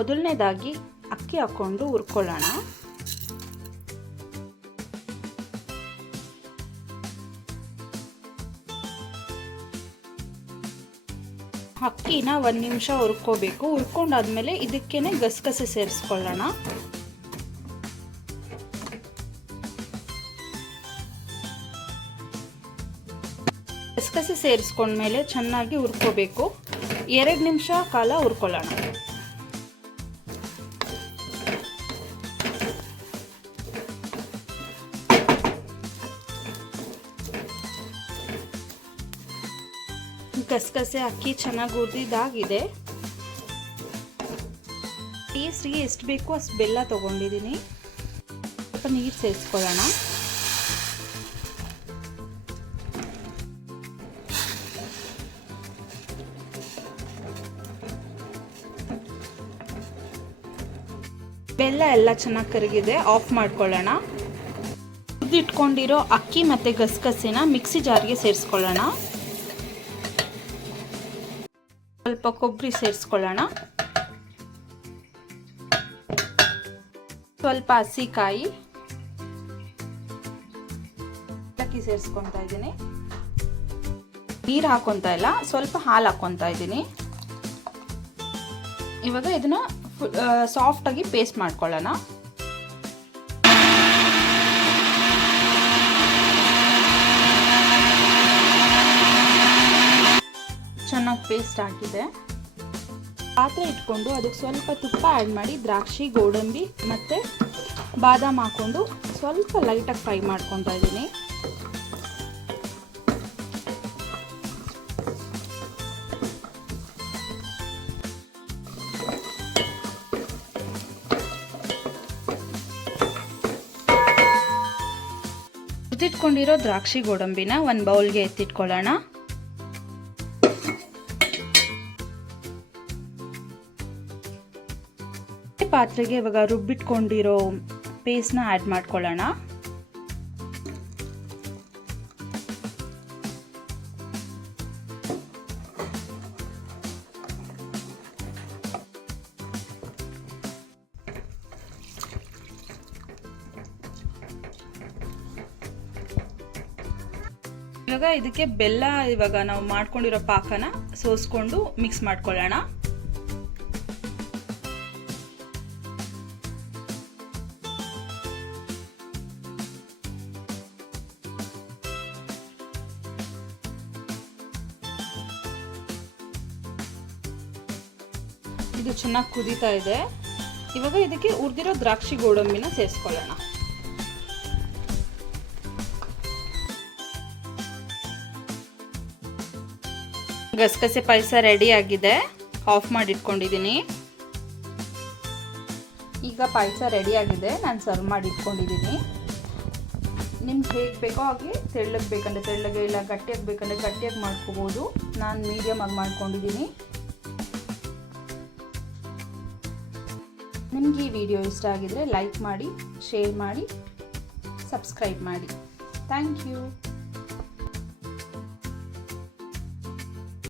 ಮೊದಲನೇದಾಗಿ ಅಕ್ಕಿ ಹಾಕ್ಕೊಂಡು ಹುರ್ಕೊಳ್ಳೋಣ. ಅಕ್ಕಿನ 1 ನಿಮಿಷ ಹುರ್ಕೋಬೇಕು. ಹುರ್ಕೊಂಡಾದ್ಮೇಲೆ ಇದಕ್ಕೇನೆ ಗಸಗಸೆ ಸೇರಿಸ್ಕೊಳ್ಳೋಣ. ಗಸಗಸೆ ಸೇರಿಸ್ಕೊಂಡ್ಮೇಲೆ ಚೆನ್ನಾಗಿ ಹುರ್ಕೋಬೇಕು. 2 ನಿಮಿಷ ಕಾಲ ಹುರ್ಕೊಳ್ಳೋಣ. ಗಸಗಸೆ ಅಕ್ಕಿ ಚೆನ್ನಾಗಿ ಹುರಿದಿದ್ದಾಗಿದೆ. ಟೇಸ್ಟ್ಗೆ ಎಷ್ಟು ಬೇಕೋ ಅಷ್ಟು ಬೆಲ್ಲ ತೊಗೊಂಡಿದ್ದೀನಿ. ಸ್ವಲ್ಪ ನೀರು ಸೇರಿಸ್ಕೊಳ್ಳೋಣ. ಬೆಲ್ಲ ಎಲ್ಲ ಚೆನ್ನಾಗಿ ಕರಗಿದೆ. ಆಫ್ ಮಾಡ್ಕೊಳ್ಳೋಣ. ಹುರಿದಿಟ್ಕೊಂಡಿರೋ ಅಕ್ಕಿ ಮತ್ತು ಗಸಗಸೆನ ಮಿಕ್ಸಿ ಜಾರ್ಗೆ ಸೇರಿಸ್ಕೊಳ್ಳೋಣ. ಸ್ವಲ್ಪ ಕೊಬ್ಬರಿ ಸೇರಿಸ್ಕೊಳ್ಳೋಣ. ಸ್ವಲ್ಪ ಹಸಿಕಾಯಿ, ಏಲಕ್ಕಿ ಸೇರಿಸ್ಕೊತಾ ಇದ್ದೀನಿ. ನೀರು ಹಾಕೊತಾ ಇಲ್ಲ, ಸ್ವಲ್ಪ ಹಾಲು ಹಾಕೊತಾ ಇದ್ದೀನಿ. ಇವಾಗ ಇದನ್ನ ಸಾಫ್ಟಾಗಿ ಪೇಸ್ಟ್ ಮಾಡ್ಕೊಳ್ಳೋಣ. ಚೆನ್ನಾಗಿ ಪೇಸ್ಟ್ ಆಗಿದೆ. ಪಾತ್ರೆ ಇಟ್ಕೊಂಡು ಅದಕ್ಕೆ ಸ್ವಲ್ಪ ತುಪ್ಪ ಆ್ಯಡ್ ಮಾಡಿ ದ್ರಾಕ್ಷಿ, ಗೋಡಂಬಿ ಮತ್ತು ಬಾದಾಮ್ ಹಾಕ್ಕೊಂಡು ಸ್ವಲ್ಪ ಲೈಟಾಗಿ ಫ್ರೈ ಮಾಡ್ಕೊತಾ ಇದ್ದೀನಿ. ಹುರಿದಿಟ್ಕೊಂಡಿರೋ ದ್ರಾಕ್ಷಿ ಗೋಡಂಬಿನ ಒಂದು ಬೌಲ್ಗೆ ಎತ್ತಿಟ್ಕೊಳ್ಳೋಣ. ಪಾತ್ರೆಗೆ ಇವಾಗ ರುಬ್ಬಿಟ್ಕೊಂಡಿರೋ ಪೇಸ್ಟ್ನ ಆ್ಯಡ್ ಮಾಡ್ಕೊಳ್ಳೋಣ. ಇವಾಗ ಇದಕ್ಕೆ ಬೆಲ್ಲ ಇವಾಗ ನಾವು ಮಾಡ್ಕೊಂಡಿರೋ ಪಾಕನ ಸೋಸ್ಕೊಂಡು ಮಿಕ್ಸ್ ಮಾಡ್ಕೊಳ್ಳೋಣ. ಇದು ಚೆನ್ನಾಗಿ ಕುದೀತಾ ಇದೆ. ಇವಾಗ ಇದಕ್ಕೆ ಹುರಿದಿರೋ ದ್ರಾಕ್ಷಿ ಗೋಡಂಬಿನ ಸೇರಿಸ್ಕೊಳ್ಳೋಣ. ಗಸಗಸೆ ಪಾಯಸ ರೆಡಿ ಆಗಿದೆ. ಆಫ್ ಮಾಡಿ ಇಟ್ಕೊಂಡಿದ್ದೀನಿ. ಈಗ ಪಾಯಸ ರೆಡಿ ಆಗಿದೆ. ನಾನು ಸರ್ವ್ ಮಾಡಿ ಇಟ್ಕೊಂಡಿದ್ದೀನಿ. ನಿಮ್ಗೆ ಹೇಗೆ ಬೇಕೋ ಹಾಗೆ ತೆಳ್ಳಗೆ ಬೇಕಂದ್ರೆ ತೆಳ್ಳಗೆ, ಇಲ್ಲ ಗಟ್ಟಿಯಾಗಿ ಬೇಕಂದ್ರೆ ಗಟ್ಟಿಯಾಗಿ ಮಾಡ್ಕೋಬೋದು. ನಾನು ಮೀಡಿಯಮ್ ಆಗಿ ಮಾಡ್ಕೊಂಡಿದ್ದೀನಿ. ನಿಮಗೆ ಈ ವಿಡಿಯೋ ಇಷ್ಟ ಆಗಿದ್ರೆ ಲೈಕ್ ಮಾಡಿ, ಶೇರ್ ಮಾಡಿ, ಸಬ್ಸ್ಕ್ರೈಬ್ ಮಾಡಿ. Thank you.